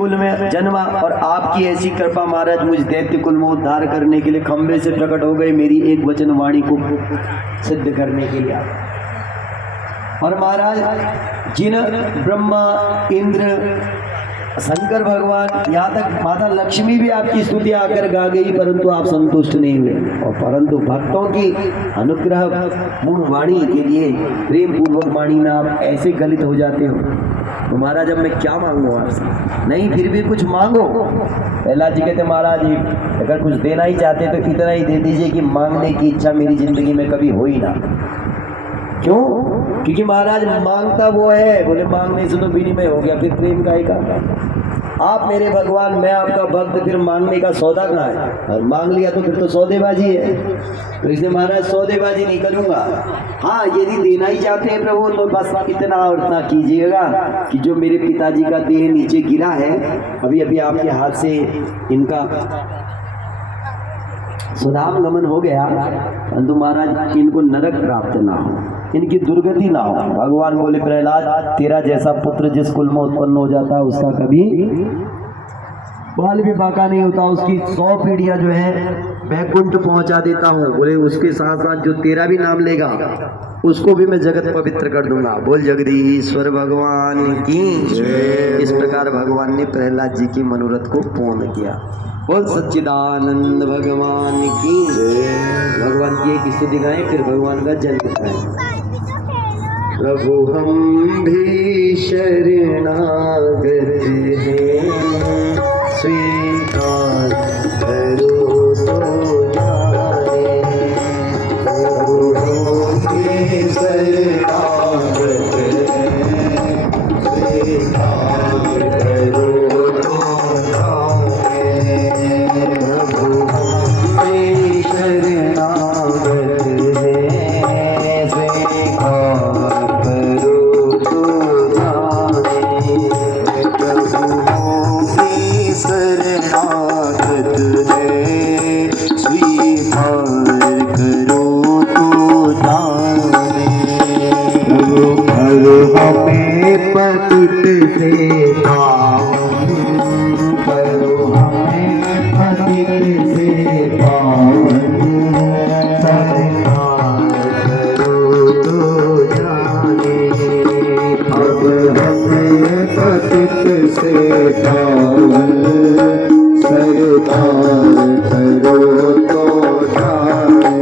कुल में जन्मा और आपकी ऐसी कृपा महाराज मुझ दैत्य कुल में उद्धार करने के लिए खंबे से प्रकट हो गए, मेरी एक वचन वाणी को सिद्ध करने के लिए। और महाराज जिन ब्रह्मा इंद्र शंकर भगवान यहाँ तक माता लक्ष्मी भी आपकी स्तुति आकर गा गई, परंतु आप संतुष्ट नहीं हुए। और परंतु भक्तों की अनुग्रह पूर्ण वाणी के लिए प्रेम पूर्वक वाणी में आप ऐसे गलित हो जाते हो। तो महाराज अब मैं क्या मांगू आपसे? नहीं, फिर भी कुछ मांगो। प्रहलाद जी कहते महाराज जी अगर कुछ देना ही चाहते तो इतना ही दे दीजिए कि मांगने की इच्छा मेरी जिंदगी में कभी हो ही ना। क्यों? क्योंकि महाराज मांगता वो है, बोले मांगने से तो विनिमय हो गया, फिर प्रेम का ही काम। आप मेरे भगवान, मैं आपका भक्त, फिर मांगने का सौदा कहाँ है? और मांग लिया तो फिर तो सौदेबाजी है। तो इसलिए महाराज सौदेबाजी नहीं करूँगा। हाँ, यदि देना ही चाहते हैं प्रभु तो बस इतना और इतना कीजिएगा कि जो मेरे पिताजी का देह नीचे गिरा है, अभी अभी आपके हाथ से इनका सुधाम गमन हो गया, परंतु महाराज इनको नरक प्राप्त ना हो, इनकी दुर्गति ना हो। भगवान बोले प्रहलाद तेरा जैसा पुत्र जिस कुल में उत्पन्न हो जाता है उसका कभी बाल भी बाका नहीं होता, उसकी 100 पीढ़ियां जो है बैकुंठ पहुंचा देता हूँ। बोले उसके साथ साथ जो तेरा भी नाम लेगा उसको भी मैं जगत पवित्र कर दूंगा। बोल जगदीश्वर भगवान की। इस प्रकार भगवान ने प्रहलाद जी की मनोरथ को पूर्ण किया। बोल सच्चिदानंद भगवान की। भगवान की एक स्तुति गाएं, फिर भगवान का जन्म गाएं। प्रभु हम भी शरणागत हैं, स्वीकार करो तो जाने। प्रभु हम भी शरणागत हैं, स्वीकार करो तो जाने। प्रभु हम भी शरणागत हैं, स्वीकार हमें पतित से पावन करो, हमें पतित से पावन संस्कार करो तो जाने। अब हमें पतित से पावन संस्कार करो तो जाने।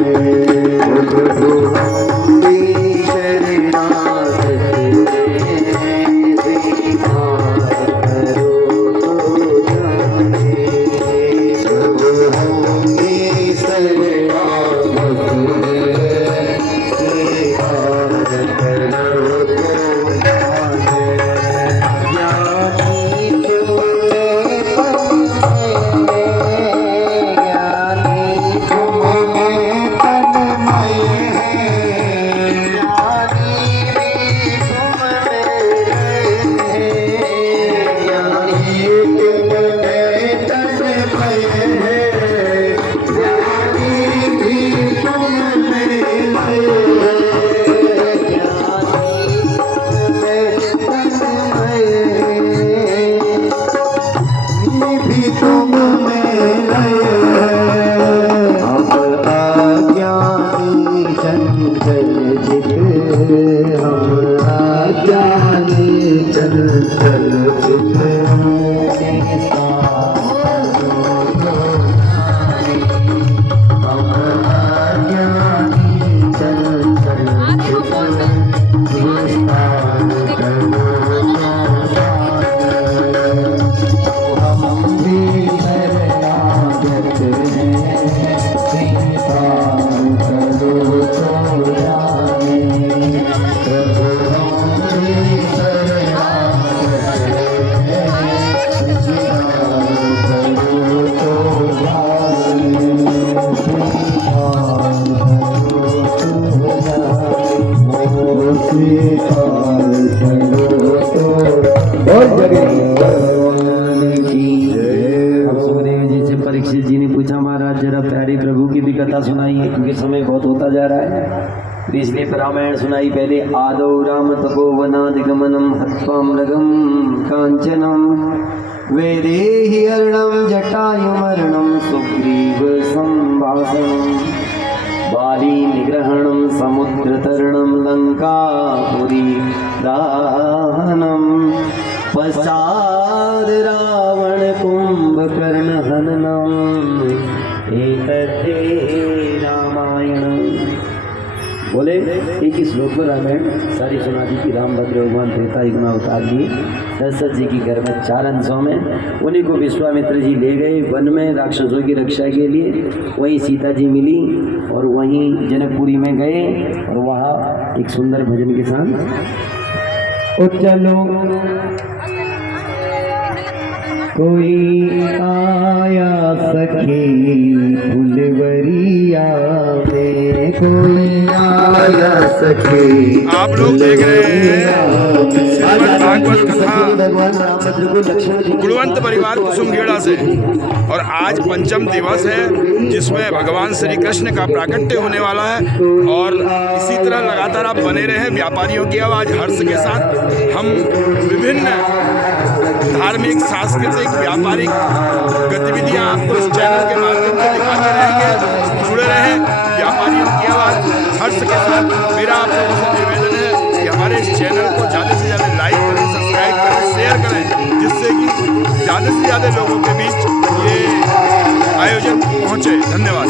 परीक्षित जी ने पूछा महाराज जरा प्यारे प्रभु की भी कथा सुनाइए, क्योंकि समय बहुत होता जा रहा है। इसलिए रामायण सुनाई पहले। आदौ राम तपोवनादिगमनम हत्वा मृगम कांचनम वैदेही अर्णम जटायुमर्णम सुग्रीव संभाषणम बाली निग्रहणम समुद्रतरणम लंकापुरी दाहनम पश्चाद रावण कुंभकर्ण हननम एतद्धे रामायणम। बोले एक ही श्लोक में रामायण सारी सुना दी कि रामभद्र भगवान त्रेता युग में अवतार लिए दशरथ जी की घर में 4 अंशों में। उन्हीं को विश्वामित्र जी ले गए वन में राक्षसों की रक्षा के लिए। वहीं सीता जी मिली और वहीं जनकपुरी में गए और वहाँ एक सुंदर भजन के साथ चलो कोई आया सखी फुलवरिया में, कोई आया सखी। आप लोग देख रहे हैं श्रीमद् भागवत कथा गुणवंत परिवार कुसुमखेड़ा से, और आज पंचम दिवस है जिसमें भगवान श्री कृष्ण का प्राकट्य होने वाला है। और इसी तरह लगातार आप बने रहे व्यापारियों की आवाज़ हर्ष के साथ। हम विभिन्न धार्मिक, सांस्कृतिक, व्यापारिक गतिविधियां आपको इस चैनल के माध्यम से दिखाते रहेंगे। जुड़े रहें व्यापारियों की आवाज़ हर्ष के साथ। मेरा आप लोगों से निवेदन है कि हमारे इस चैनल को ज़्यादा से ज़्यादा लाइक करें, सब्सक्राइब करें, शेयर करें, जिससे कि ज़्यादा से ज़्यादा लोगों के बीच ये आयोजन पहुँचे। धन्यवाद।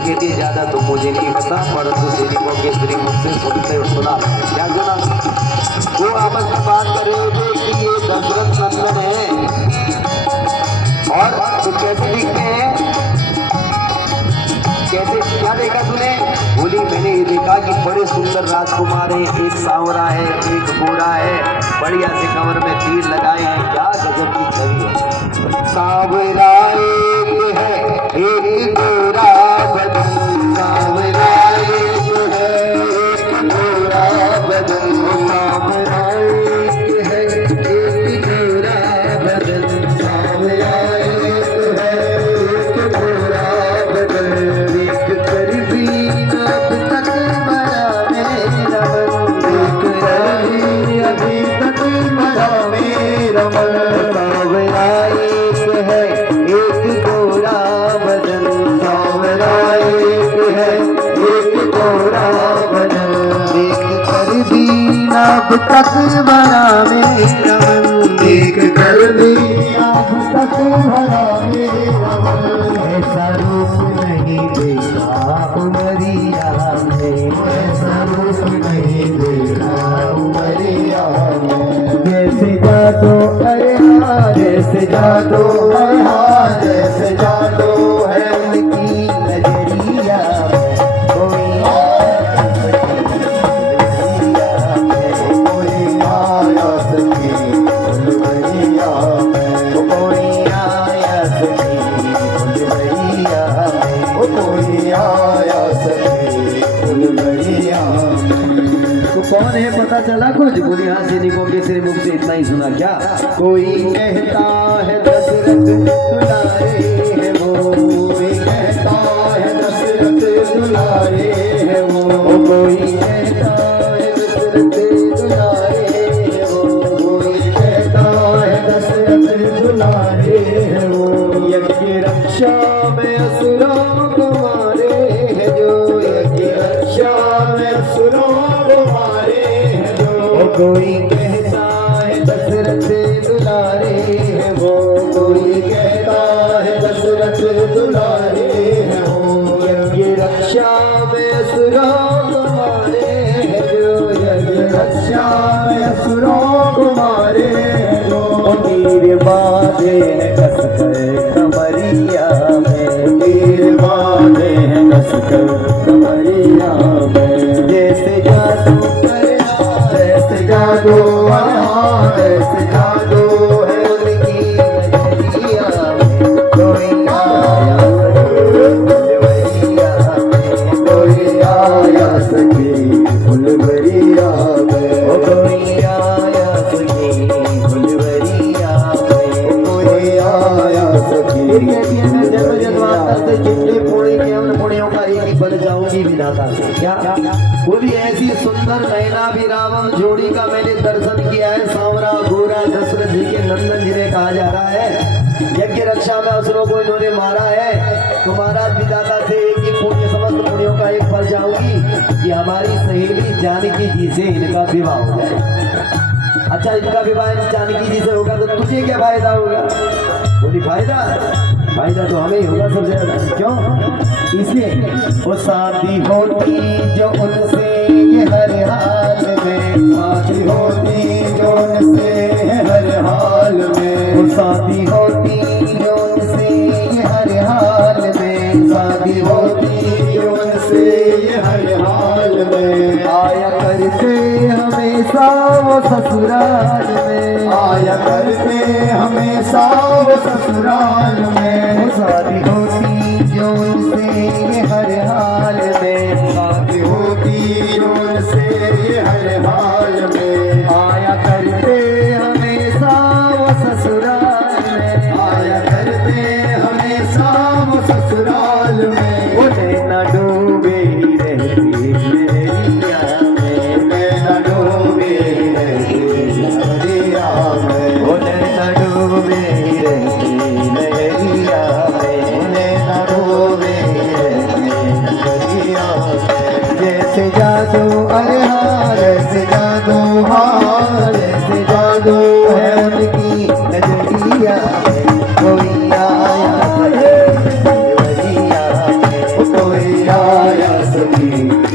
कहती ज्यादा तो मुझे नहीं पता, परंतु सैनिकों के श्री मुझसे सुनते सुना। क्या सुना? वो आपस में बात कर रहे थे कि ये दशरथ नंदन है और तो कैसे दिखते हैं, कैसे क्या देखा तूने? बोली मैंने ये देखा कि बड़े सुंदर राजकुमार हैं, एक सांवरा है, एक गोरा है, बढ़िया से कमर में तीर लगाए हैं। क्या गजब की छवि है। सांवरा एक है, एक गोरा बदन, सांवरा एक है, एक गोरा बदन, सांवरा एक है, एक गोरा बदन, सांवरा एक है, एक गोरा बदन, देख कर भी अब तक मरा मेरा मन, देख कर भी अभी तक मरा मेरा मन। सांवरा एक है, एक गोरा बदन, सांवरा एक है, एक गोरा बदन, देख कर भी अब तक मरा मेरा मन, देख कर भी अब तक मरा मेरा मन। ऐसा रूप नहीं देखा उमरिया में, ऐसा रूप नहीं देखा उमरिया में। जैसे जादू अरे हाँ, जैसे जादू है हाँ, जैसे जादू है उनकी नजरिया में। कोई आया सखी फुलवरिया में, कोई आया सखी फुलवरिया में, कोई आया सखी फुलवरिया में। तो कौन है पता चला कुछ? बोली हाँ, सैनिकों के श्री मुख से इतना ही सुना। क्या? कोई कहता है दशरथ दुलारे है वो, कोई कहता है दशरथ दुलारे है वो, कोई कहता है दशरथ दुलारे है वो, कोई कहता है दशरथ दुलारे है वो। यज्ञ रक्षा में असुरों को मारे है जो, यज्ञ रक्षा में असुरों को मारे है जो। कोई कहता है दशरथ दुलारे है वो, कोई कहता है दशरथ दुलारे है वो। यज्ञ रक्षा में असुरों को मारे है जो, यज्ञ रक्षा में असुरों को मारे है जो। तीर बांधे हैं कसकर कमरिया में, तीर बांधे हैं कसकर कमरिया में। जैसे जादू करे जैसे जादू हाँ, जैसे जादू है उनकी नजरिया में। कोई आया फुलवरिया में, कोई आया सखी फुलवरिया में, कोई आया सखी फुलवरिया में, विधाता से। क्या बोली ऐसी सुंदर नैना भी रावण जोड़ी का मैंने दर्शन किया है। सांवरा गोरा दशरथ जी के नंदन जिन्हें कहा जा रहा है। यज्ञ रक्षा में असुरों को इन्होंने मारा है। तो महाराज विधाता से एक ही पुण्य समस्त पुण्यों का एक फल चाहूंगी कि हमारी सहेली जानकी जी से इनका विवाह हो जाए। अच्छा, इनका विवाह जानकी जी से होगा तो तुझे क्या फायदा होगा? बोली फायदा तो हमें ही होगा सबसे ज्यादा। क्यों? इसलिए वो शादी होती जो उनसे ये हर हाल में, शादी होती जो उनसे हर हाल में, वो शादी होती जो उनसे ये हर हाल में, शादी होती जो उनसे ये हर हाल में, आया करते हमेशा वो ससुराल में, आया करते हमेशा वो ससुराल में, शादी होती जो उनसे ये हर हाल में, शादी होती जो उनसे ये हर हाल में, आया करते हमेशा वो ससुराल में, आया करते हमेशा वो ससुराल में, वो नैना डूबे ही रहती लहरिया में, नैना डूबे ही रहती लहरिया में, वो नैना डूबे ही रहती लहरिया में, नैना डूबे ही रहती लहरिया में, जैसे जादू अरे हाँ जैसे जादू, हाँ जैसे जादू है उनकी नजरिया में, कोई आया फुलवरिया में, कोई आया सखी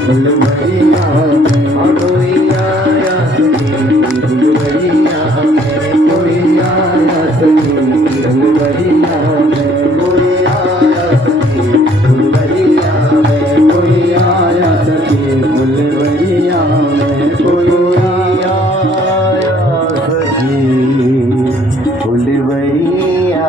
फुलवरिया में, कोई आया सखी फुलवरिया में, कोई आया सखी फुलवरिया में, कोई आया सखी फुलवरिया में, कोई आया सखी फुलवरिया में, कोई आया सखी फुलवरिया